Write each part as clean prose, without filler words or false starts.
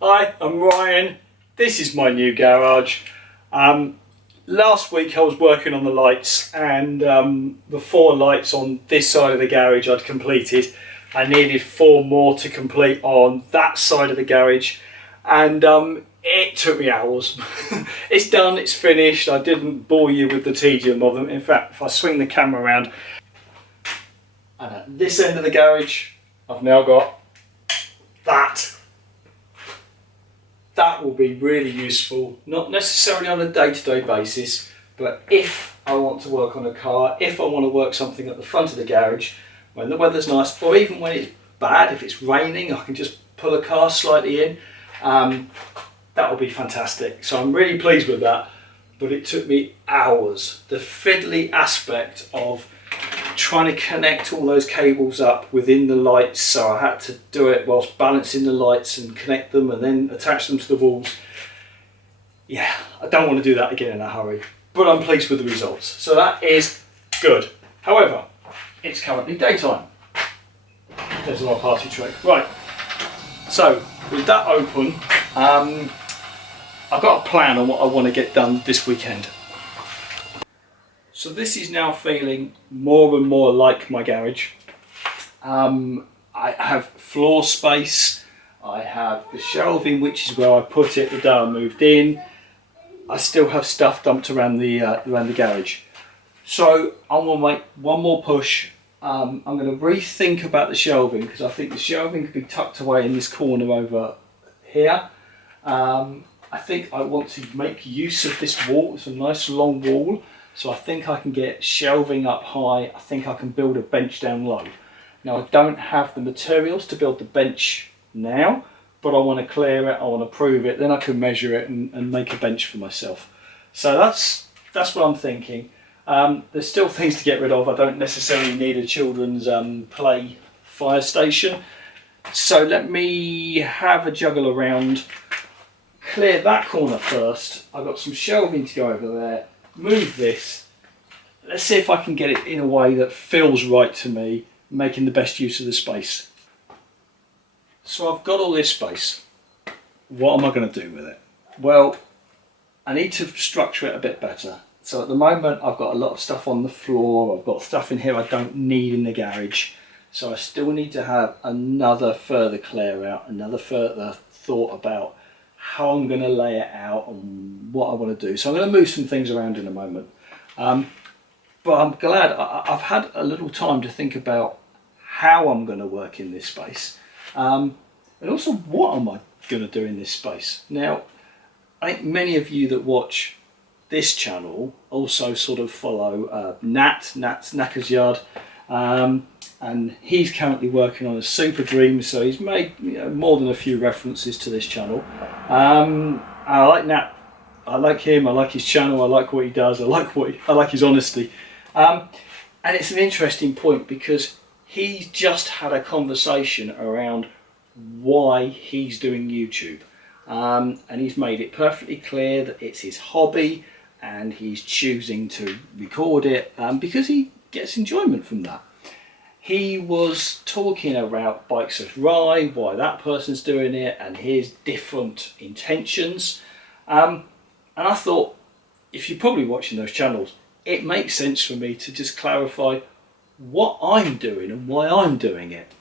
Hi, I'm Ryan. This is my new garage. Last week I was working on the lights, and the 4 lights on this side of the garage I'd completed. I needed 4 more to complete on that side of the garage, and it took me hours. It's done, it's finished. I didn't bore you with the tedium of them. In fact, if I swing the camera around, and at this end of the garage I've now got that. That will be really useful, not necessarily on a day-to-day basis, but if I want to work on a car, if I want to work something at the front of the garage, when the weather's nice, or even when it's bad, if it's raining, I can just pull a car slightly in. That will be fantastic. So I'm really pleased with that, but it took me hours. The fiddly aspect of trying to connect all those cables up within the lights, so I had to do it whilst balancing the lights and connect them and then attach them to the walls. Yeah, I don't want to do that again in a hurry, but I'm pleased with the results, so that is good. However, it's currently daytime. There's my party trick. Right, so with that open, I've got a plan on what I want to get done this weekend. So this is now feeling more and more like my garage. I have floor space, I have the shelving, which is where I put it the day I moved in. I still have stuff dumped around the garage. So I'm going to make one more push. I'm going to rethink about the shelving, because I think the shelving could be tucked away in this corner over here. I think I want to make use of this wall. It's a nice long wall. So I think I can get shelving up high. I think I can build a bench down low. Now I don't have the materials to build the bench now, but I want to clear it, I want to prove it, then I can measure it and make a bench for myself. So that's what I'm thinking. There's still things to get rid of. I don't necessarily need a children's play fire station. So let me have a juggle around, clear that corner first. I've got some shelving to go over there. Move this. Let's see if I can get it in a way that feels right to me, making the best use of the space. So I've got all this space. What am I going to do with it? Well, I need to structure it a bit better. So at the moment I've got a lot of stuff on the floor. I've got stuff in here I don't need in the garage. So I still need to have another further clear out, another further thought about how I'm going to lay it out and what I want to do. So I'm going to move some things around in a moment. But I'm glad I've had a little time to think about how I'm going to work in this space. And also, what am I going to do in this space? Now, I think many of you that watch this channel also sort of follow Nat's Knacker's Yard. And he's currently working on a Super Dream, so he's made more than a few references to this channel. I like Nat, I like him, I like his channel, I like what he does, I like his honesty. And it's an interesting point, because he's just had a conversation around why he's doing YouTube. And he's made it perfectly clear that it's his hobby and he's choosing to record it because he gets enjoyment from that. He was talking about Bikes of Rye, why that person's doing it, and his different intentions. And I thought, if you're probably watching those channels, it makes sense for me to just clarify what I'm doing and why I'm doing it.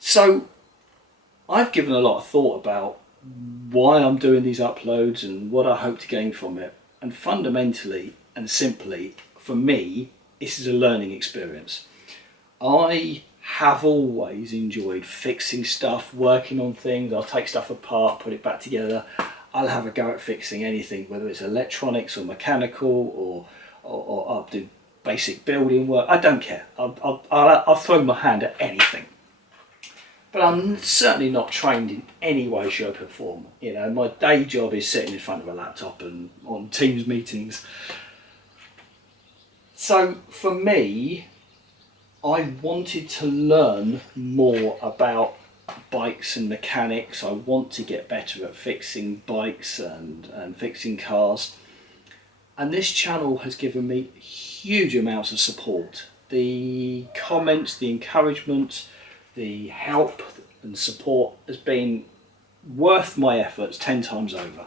So I've given a lot of thought about why I'm doing these uploads and what I hope to gain from it. And fundamentally and simply, for me, this is a learning experience. I have always enjoyed fixing stuff, working on things. I'll take stuff apart, put it back together. I'll have a go at fixing anything, whether it's electronics or mechanical or I'll do basic building work. I don't care. I'll throw my hand at anything. But I'm certainly not trained in any way, shape or form. You know, my day job is sitting in front of a laptop and on Teams meetings. So for me, I wanted to learn more about bikes and mechanics. I want to get better at fixing bikes and fixing cars. And this channel has given me huge amounts of support. The comments, the encouragement, the help and support has been worth my efforts 10 times over.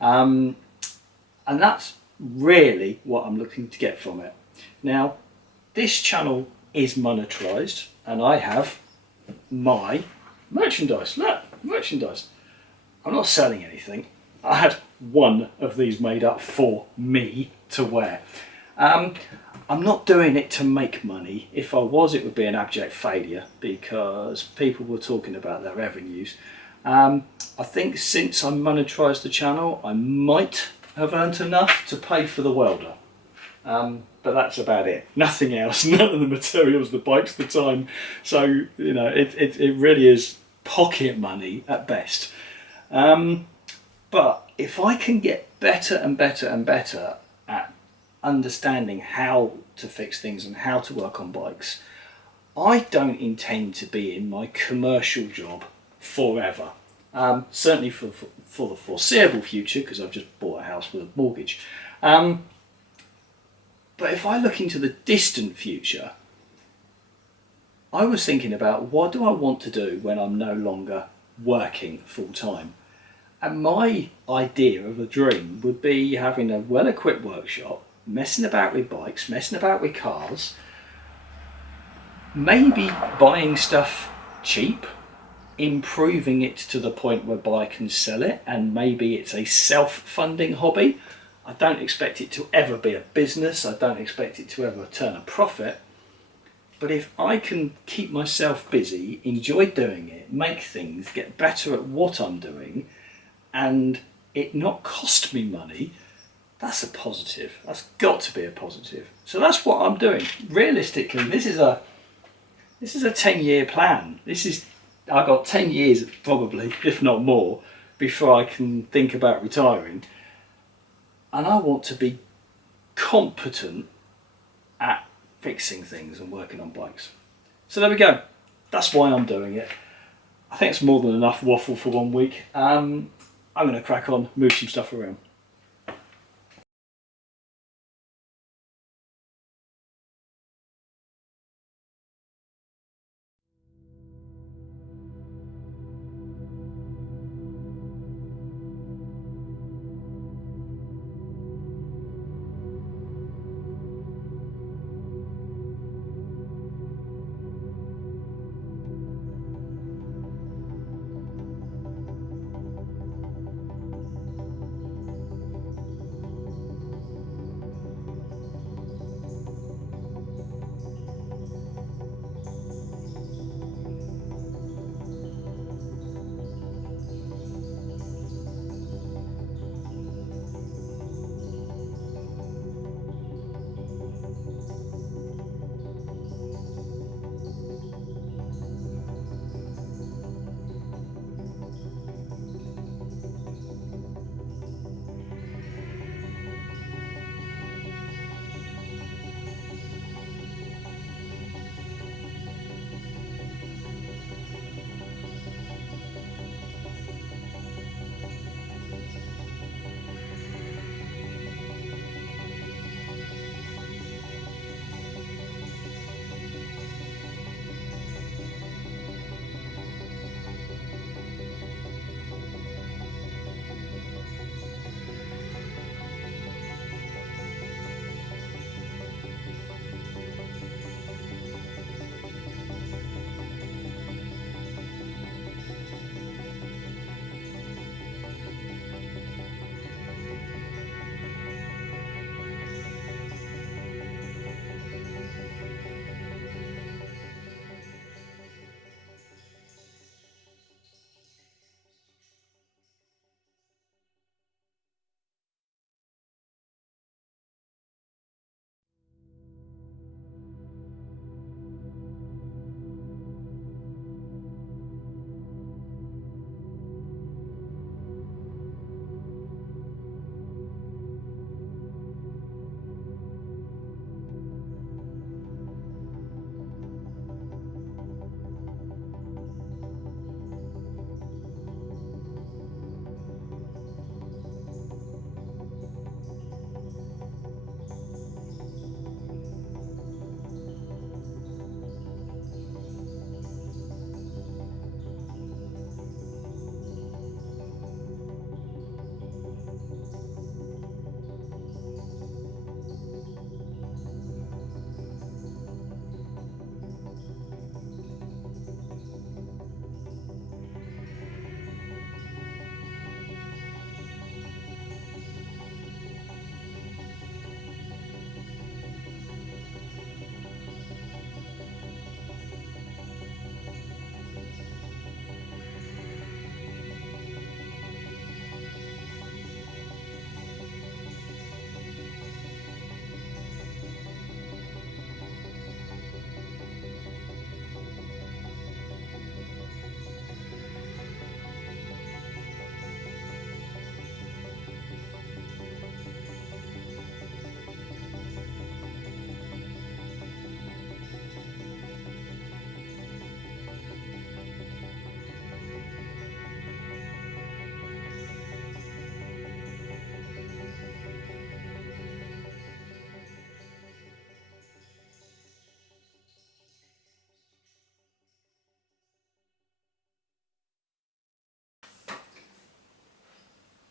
And that's really what I'm looking to get from it. Now, this channel is monetized, and I have my merchandise. Look, merchandise. I'm not selling anything. I had one of these made up for me to wear. I'm not doing it to make money. If I was, it would be an abject failure because people were talking about their revenues. I think since I monetized the channel, I might have earned enough to pay for the welder. But that's about it. Nothing else. None of the materials, the bikes, the time. So, you know, it really is pocket money at best. But if I can get better and better and better at understanding how to fix things and how to work on bikes, I don't intend to be in my commercial job forever. Certainly for the foreseeable future, because I've just bought a house with a mortgage. But if I look into the distant future, I was thinking about what do I want to do when I'm no longer working full time. And my idea of a dream would be having a well-equipped workshop, messing about with bikes, messing about with cars, maybe buying stuff cheap, improving it to the point whereby I can sell it, and maybe it's a self-funding hobby. I don't expect it to ever be a business. I don't expect it to ever turn a profit. But if I can keep myself busy, enjoy doing it, make things, get better at what I'm doing, and it not cost me money, that's a positive. That's got to be a positive. So that's what I'm doing. Realistically, this is a 10-year plan. I've got 10 years probably, if not more, before I can think about retiring. And I want to be competent at fixing things and working on bikes. So there we go. That's why I'm doing it. I think it's more than enough waffle for 1 week. I'm going to crack on, move some stuff around.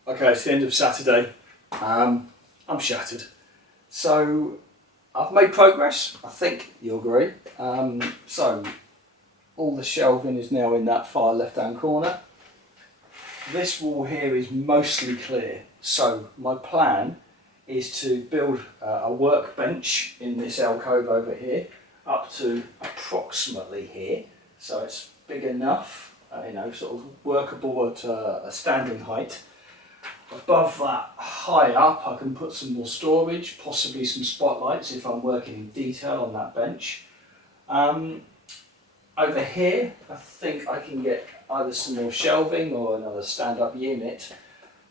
Okay, it's the end of Saturday. I'm shattered. So I've made progress, I think you'll agree. So all the shelving is now in that far left hand corner. This wall here is mostly clear. So my plan is to build a workbench in this alcove over here up to approximately here. So it's big enough, sort of workable at a standing height. Above that, high up, I can put some more storage, possibly some spotlights if I'm working in detail on that bench. Over here, I think I can get either some more shelving or another stand-up unit.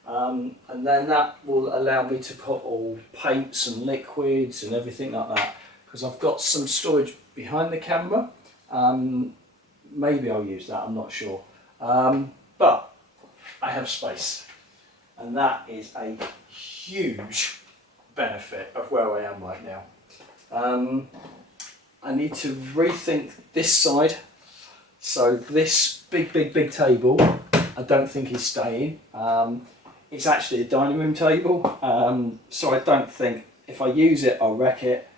And then that will allow me to put all paints and liquids and everything like that, because I've got some storage behind the camera. Maybe I'll use that, I'm not sure. But I have space. And that is a huge benefit of where I am right now. I need to rethink this side. So this big table, I don't think is staying. It's actually a dining room table. So I don't think, if I use it, I'll wreck it.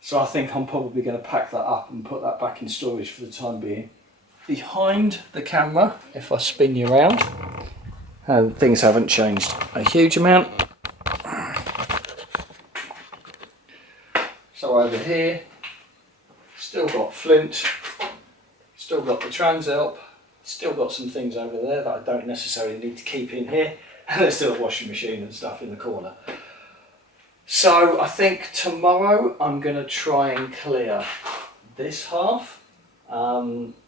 So I think I'm probably going to pack that up and put that back in storage for the time being. Behind the camera, if I spin you around, and things haven't changed a huge amount. So over here, still got flint, still got the Transalp, still got some things over there that I don't necessarily need to keep in here, and there's still a washing machine and stuff in the corner. So I think tomorrow I'm going to try and clear this half,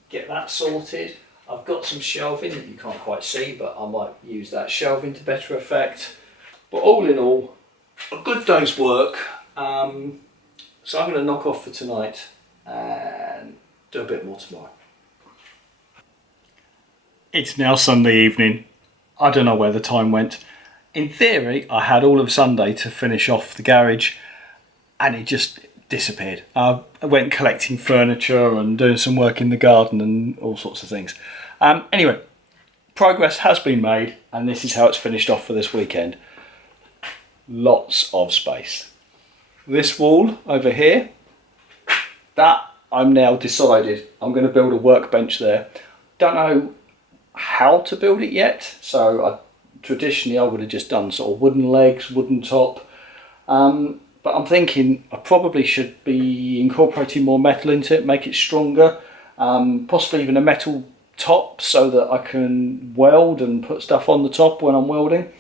get that sorted. I've got some shelving that you can't quite see, but I might use that shelving to better effect. But all in all, a good day's work. So I'm going to knock off for tonight and do a bit more tomorrow. It's now Sunday evening. I don't know where the time went. In theory, I had all of Sunday to finish off the garage, and it just disappeared. I went collecting furniture and doing some work in the garden and all sorts of things. Anyway, progress has been made, and this is how it's finished off for this weekend. Lots of space. This wall over here, that I'm now decided I'm going to build a workbench there. Don't know how to build it yet, so traditionally I would have just done sort of wooden legs, wooden top. But I'm thinking I probably should be incorporating more metal into it, make it stronger, possibly even a metal top so that I can weld and put stuff on the top when I'm welding.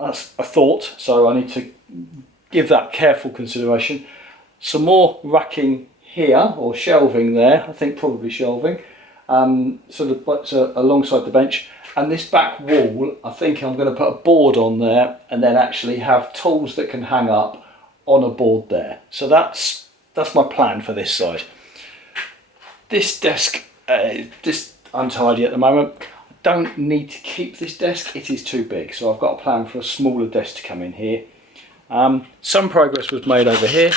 That's a thought, so I need to give that careful consideration. Some more racking here, or shelving there, I think probably shelving, sort of alongside the bench. And this back wall, I think I'm going to put a board on there and then actually have tools that can hang up on a board there. So that's my plan for this side. This desk, just untidy at the moment. I don't need to keep this desk, it is too big. So I've got a plan for a smaller desk to come in here. Some progress was made over here.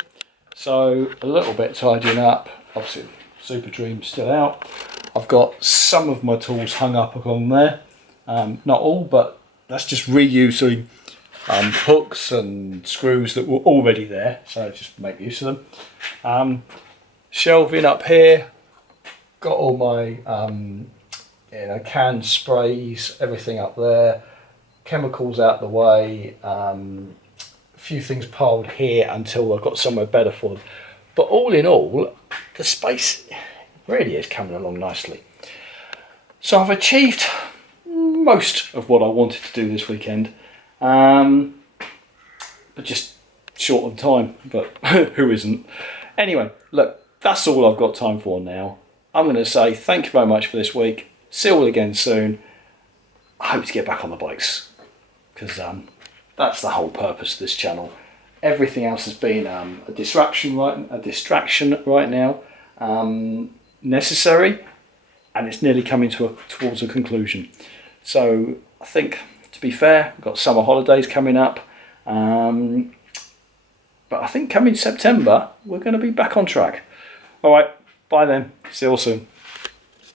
So a little bit tidying up. Obviously Super Dream's still out. I've got some of my tools hung up on there. Not all, but that's just reusing hooks and screws that were already there, so just make use of them. Shelving up here, got all my canned sprays, everything up there, chemicals out the way, a few things piled here until I've got somewhere better for them. But all in all, the space really is coming along nicely. So I've achieved most of what I wanted to do this weekend, but just short on time, but who isn't? Anyway, look, that's all I've got time for now. I'm going to say thank you very much for this week. See you all again soon. I hope to get back on the bikes, because that's the whole purpose of this channel. Everything else has been a distraction right now, necessary, and it's nearly coming towards a conclusion. So I think, to be fair, we've got summer holidays coming up, but I think coming September we're going to be back on track. All right, bye then. See you all soon.